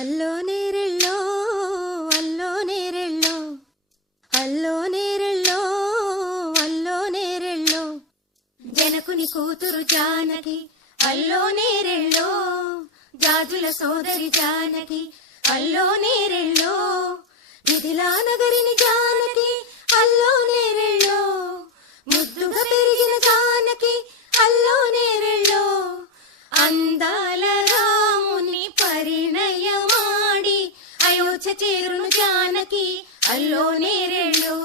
అల్లో నేరెళ్ళో అల్లో నేరెళ్ళో అల్లో నేరెళ్ళో అల్లో నేరెళ్ళో జనకుని కూతురు జానకి అల్లో నేరెళ్ళో జాజుల సోదరి జానకి అల్లో నేరెళ్ళో మిథిలా నగరిని జానకి అల్లో నేరెళ్ళో ముద్దుగా పెరిగిన జానకి అల్లో నేరెళ్ళో అందాల రాముని పరిణయమాడి అయోధ్య చేరును జానకి అల్లో నేరెళ్ళో